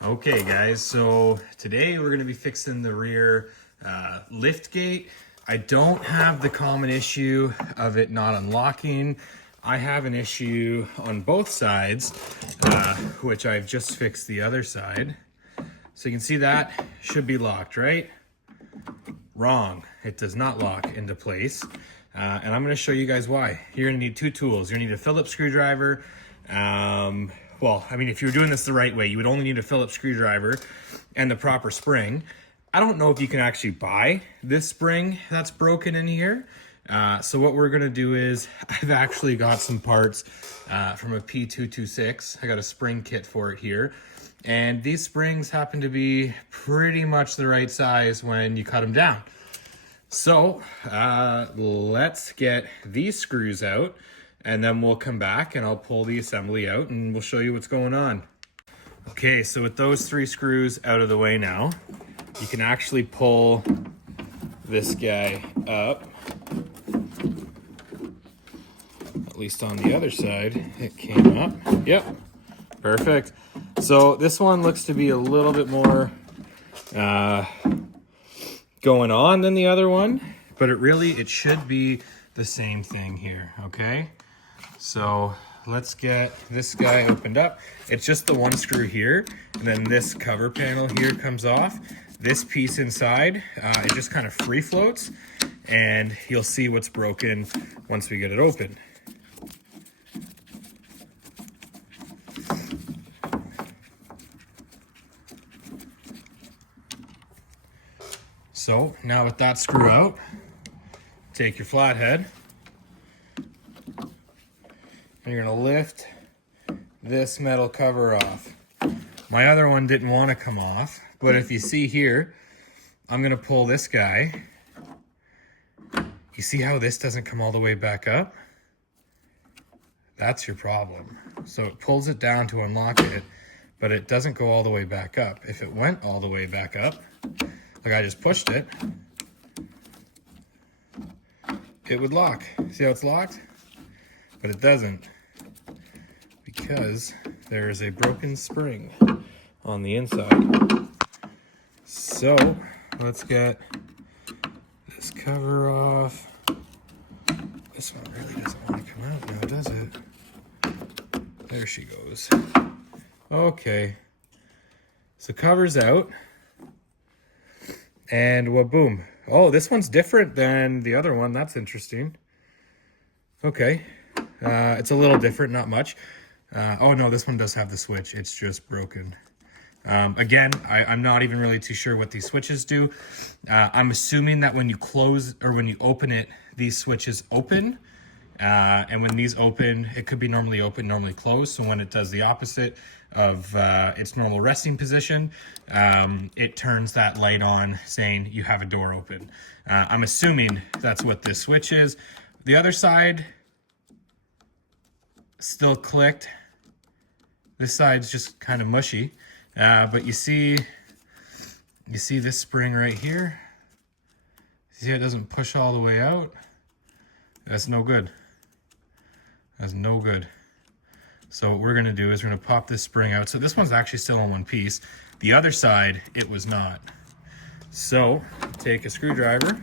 Okay guys, so today we're going to be fixing the rear lift gate. I don't have the common issue of it not unlocking. I have an issue on both sides, which I've just fixed the other side. So you can see that should be locked, right? Wrong, it does not lock into place. And I'm going to show you guys why. You're going to need two tools. You're going to need a Phillips screwdriver. Well, I mean, if you were doing this the right way, you would only need a Phillips screwdriver and the proper spring. I don't know if you can actually buy this spring that's broken in here. So what we're gonna do is, I've actually got some parts from a P226. I got a spring kit for it here. And these springs happen to be pretty much the right size when you cut them down. So let's get these screws out. And then we'll come back and I'll pull the assembly out and we'll show you what's going on. Okay, so with those three screws out of the way now, you can actually pull this guy up. At least on the other side, it came up. Yep, perfect. So this one looks to be a little bit more going on than the other one, but it should be the same thing here, okay? So let's get this guy opened up. It's just the one screw here, and then this cover panel here comes off. This piece inside, it just kind of free floats, and you'll see what's broken once we get it open. So now with that screw out, take your flathead, and you're gonna lift this metal cover off. My other one didn't want to come off, but if you see here, I'm gonna pull this guy. You see how this doesn't come all the way back up? That's your problem. So it pulls it down to unlock it, but it doesn't go all the way back up. If it went all the way back up, like I just pushed it, it would lock. See how it's locked? But it doesn't, because there is a broken spring on the inside. So let's get this cover off. This one really doesn't want to come out now, does it? There she goes. Okay, so cover's out, and boom. Oh, this one's different than the other one. That's interesting. Okay, it's a little different, not much. Oh no, this one does have the switch. It's just broken. Again, I'm not even really too sure what these switches do. I'm assuming that when you close or when you open it, these switches open. And when these open, it could be normally open, normally closed. So when it does the opposite of its normal resting position, it turns that light on saying you have a door open. I'm assuming that's what this switch is. The other side still clicked. This side's just kind of mushy. But you see this spring right here? See how it doesn't push all the way out? That's no good. That's no good. So what we're gonna do is we're gonna pop this spring out. So this one's actually still in one piece. The other side, it was not. So take a screwdriver.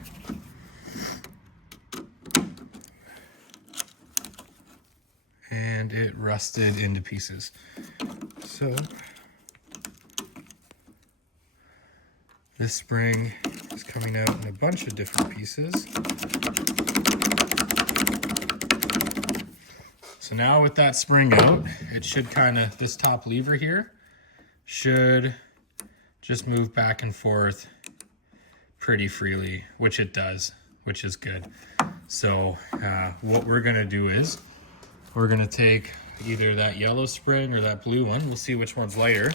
And it rusted into pieces. So this spring is coming out in a bunch of different pieces. So now with that spring out, it should this top lever here should just move back and forth pretty freely, which it does, which is good. So what we're gonna do is, we're gonna take either that yellow spring or that blue one. We'll see which one's lighter.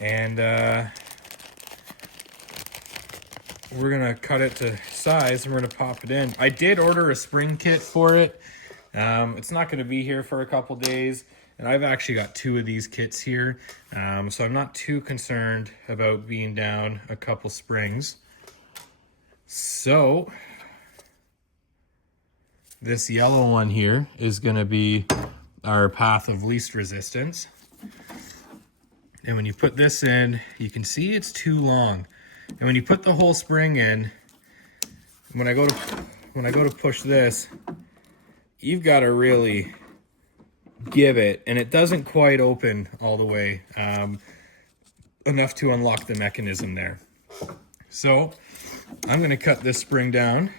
And we're gonna cut it to size and we're gonna pop it in. I did order a spring kit for it. It's not gonna be here for a couple days. And I've actually got two of these kits here. So I'm not too concerned about being down a couple springs. So this yellow one here is gonna be our path of least resistance. And when you put this in, you can see it's too long. And when you put the whole spring in, when I go to push this, you've got to really give it, and it doesn't quite open all the way enough to unlock the mechanism there. So I'm going to cut this spring down.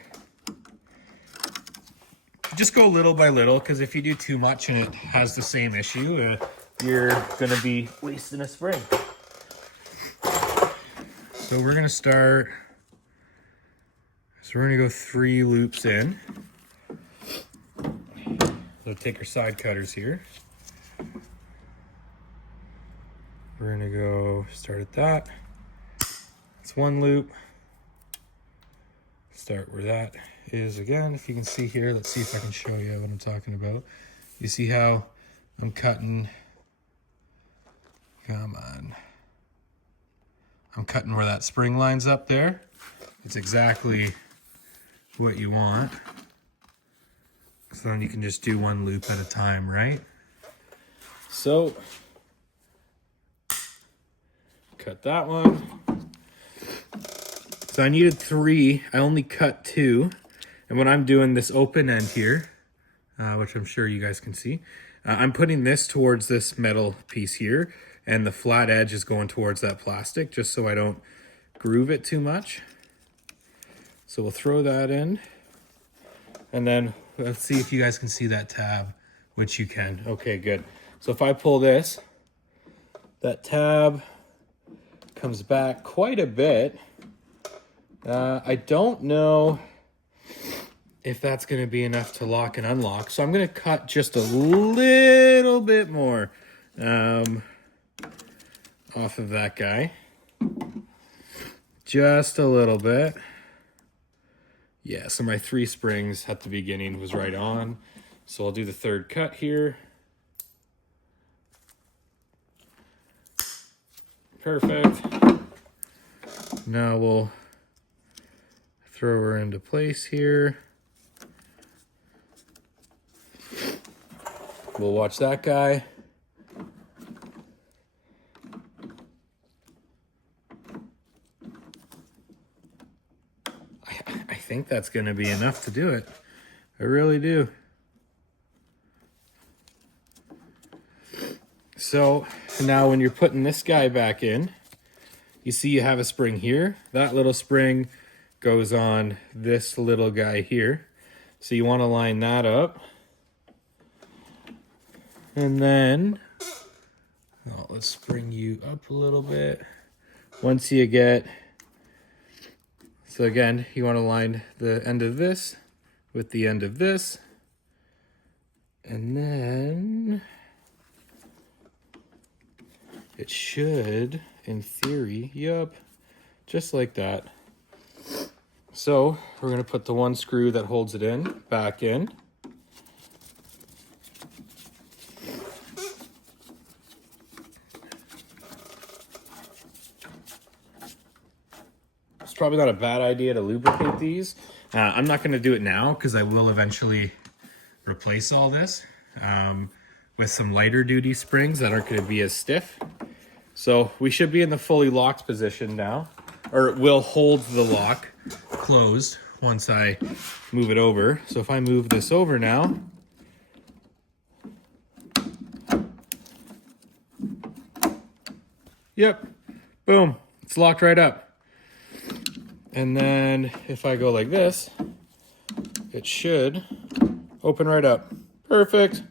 Just go little by little, because if you do too much and it has the same issue, you're going to be wasting a spring. So we're going to start, so we're going to go 3 loops in. So take our side cutters here. We're going to go start at that. It's 1 loop. Start where that is again. If you can see here, let's see if I can show you what I'm talking about. You see how I'm cutting, come on. I'm cutting where that spring lines up there. It's exactly what you want. So then you can just do 1 loop at a time, right? So, cut that one. So I needed 3, I only cut 2. And when I'm doing this open end here, which I'm sure you guys can see, I'm putting this towards this metal piece here, and the flat edge is going towards that plastic, just so I don't groove it too much. So we'll throw that in, and then let's see if you guys can see that tab, which you can. Okay, good. So if I pull this, that tab comes back quite a bit. I don't know if that's going to be enough to lock and unlock, so I'm going to cut just a little bit more off of that guy. Just a little bit. Yeah, so my 3 springs at the beginning was right on. So I'll do the 3rd cut here. Perfect. Now we'll throw her into place here. We'll watch that guy. I think that's going to be enough to do it. I really do. So now when you're putting this guy back in, you see you have a spring here. That little spring goes on this little guy here. So you want to line that up. And then, let's bring you up a little bit. Once you get, so again, you want to line the end of this with the end of this. And then it should, in theory, yep, just like that. So we're going to put the 1 screw that holds it in back in. It's probably not a bad idea to lubricate these. I'm not going to do it now because I will eventually replace all this with some lighter duty springs that aren't going to be as stiff. So we should be in the fully locked position now, or it will hold the lock closed once I move it over. So if I move this over now, yep, boom, it's locked right up. And then if I go like this, it should open right up. Perfect.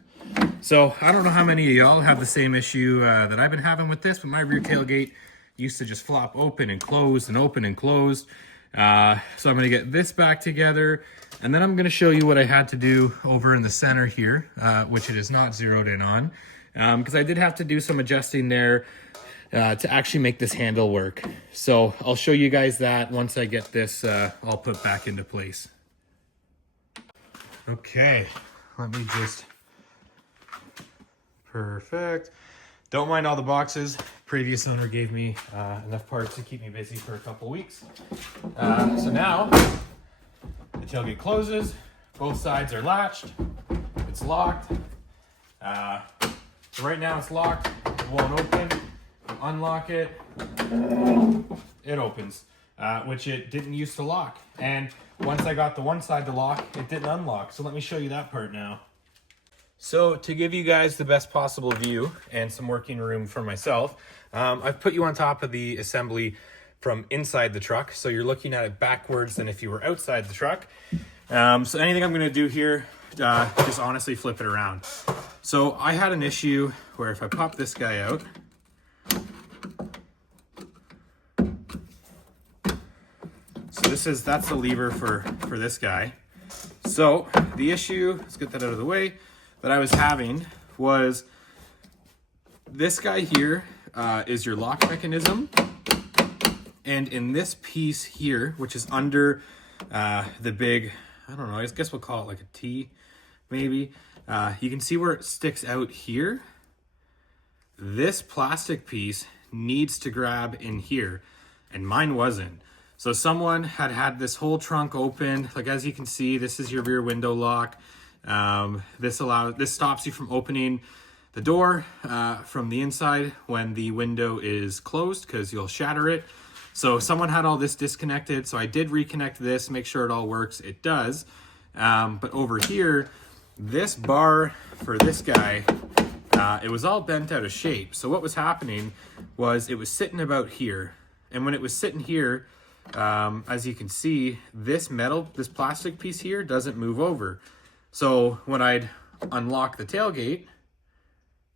So I don't know how many of y'all have the same issue that I've been having with this, but my rear tailgate used to just flop open and closed and open and closed. So I'm going to get this back together, and then I'm going to show you what I had to do over in the center here, which it is not zeroed in on, because I did have to do some adjusting there to actually make this handle work. So I'll show you guys that once I get this all put back into place. Okay, let me just, perfect. Don't mind all the boxes. Previous owner gave me enough parts to keep me busy for a couple weeks. So now the tailgate closes, both sides are latched, it's locked. So right now it's locked, it won't open unlock it, it opens, which it didn't used to lock. And once I got the one side to lock, it didn't unlock. So let me show you that part now. So to give you guys the best possible view and some working room for myself, I've put you on top of the assembly from inside the truck. So you're looking at it backwards than if you were outside the truck. So anything I'm gonna do here, just honestly flip it around. So I had an issue where if I pop this guy out, so that's the lever for this guy. So the issue, let's get that out of the way, that I was having was this guy here is your lock mechanism. And in this piece here, which is under the big, I don't know, I guess we'll call it like a T, maybe. You can see where it sticks out here. This plastic piece needs to grab in here, and mine wasn't. So someone had this whole trunk open. Like as you can see, this is your rear window lock. This stops you from opening the door from the inside when the window is closed, because you'll shatter it. So someone had all this disconnected. So I did reconnect this, make sure it all works. It does. But over here, this bar for this guy, it was all bent out of shape. So what was happening was it was sitting about here. And when it was sitting here, as you can see, this plastic piece here doesn't move over. So when I'd unlock the tailgate,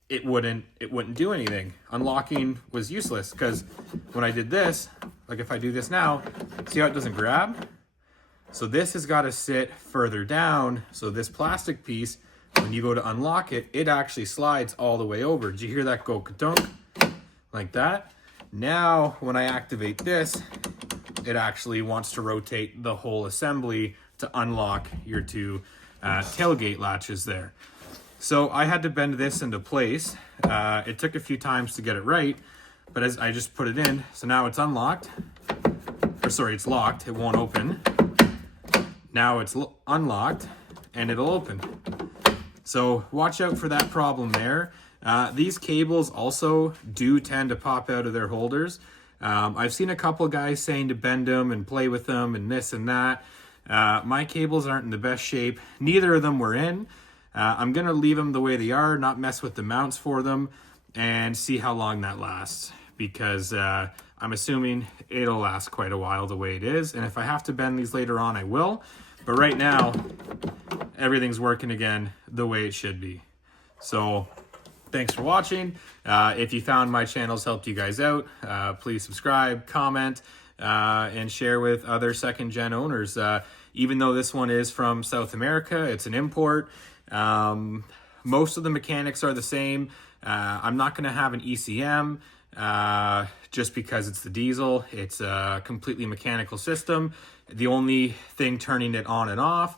it wouldn't do anything. Unlocking was useless, because when I did this, like if I do this now, see how it doesn't grab? So this has got to sit further down. So this plastic piece, when you go to unlock it, it actually slides all the way over. Did you hear that go ka-dunk? Like that? Now, when I activate this, it actually wants to rotate the whole assembly to unlock your two tailgate latches there. So I had to bend this into place. It took a few times to get it right, but as I just put it in, so now it's unlocked. Or sorry, it's locked, it won't open. Now it's unlocked and it'll open. So watch out for that problem there. These cables also do tend to pop out of their holders. I've seen a couple guys saying to bend them and play with them and this and that. My cables aren't in the best shape. Neither of them were in. I'm gonna leave them the way they are, not mess with the mounts for them, and see how long that lasts, because I'm assuming it'll last quite a while the way it is. And if I have to bend these later on, I will. But right now, everything's working again the way it should be. So thanks for watching. If you found my channels helped you guys out, please subscribe, comment, and share with other second-gen owners. Even though this one is from South America, it's an import. Most of the mechanics are the same. I'm not going to have an ECM just because it's the diesel. It's a completely mechanical system. The only thing turning it on and off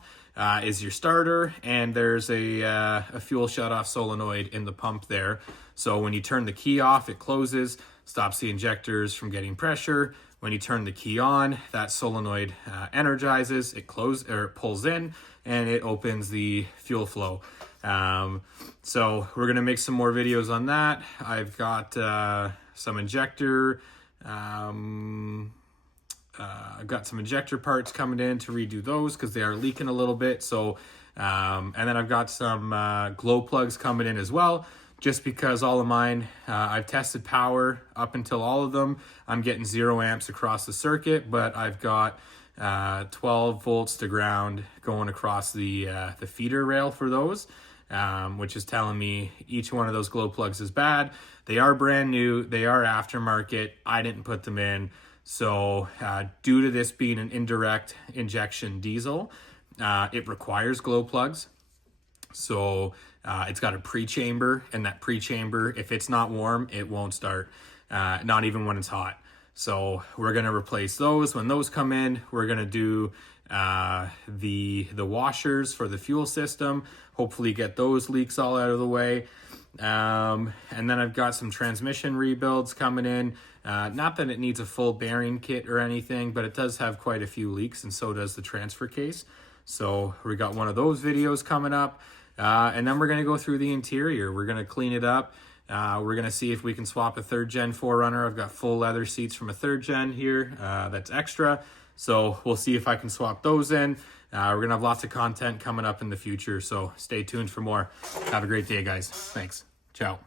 is your starter, and there's a fuel shutoff solenoid in the pump there. So when you turn the key off, it closes, stops the injectors from getting pressure. When you turn the key on, that solenoid energizes, it pulls in, and it opens the fuel flow. So we're gonna make some more videos on that. I've got some injector, I've got some injector parts coming in to redo those because they are leaking a little bit. So, and then I've got some glow plugs coming in as well, just because all of mine, I've tested power up until all of them. I'm getting 0 amps across the circuit, but I've got 12 volts to ground going across the feeder rail for those, which is telling me each one of those glow plugs is bad. They are brand new, they are aftermarket, I didn't put them in. So due to this being an indirect injection diesel, it requires glow plugs. So it's got a pre-chamber, and that pre-chamber, if it's not warm, it won't start, not even when it's hot. So we're gonna replace those. When those come in, we're gonna do the washers for the fuel system, hopefully get those leaks all out of the way. And then I've got some transmission rebuilds coming in. Not that it needs a full bearing kit or anything, but it does have quite a few leaks, and so does the transfer case. So we got one of those videos coming up. And then we're gonna go through the interior. We're gonna clean it up, We're gonna see if we can swap a 3rd gen 4Runner. I've got full leather seats from a 3rd gen here that's extra. So we'll see if I can swap those in. We're gonna have lots of content coming up in the future, so stay tuned for more. Have a great day, guys. Thanks. Ciao.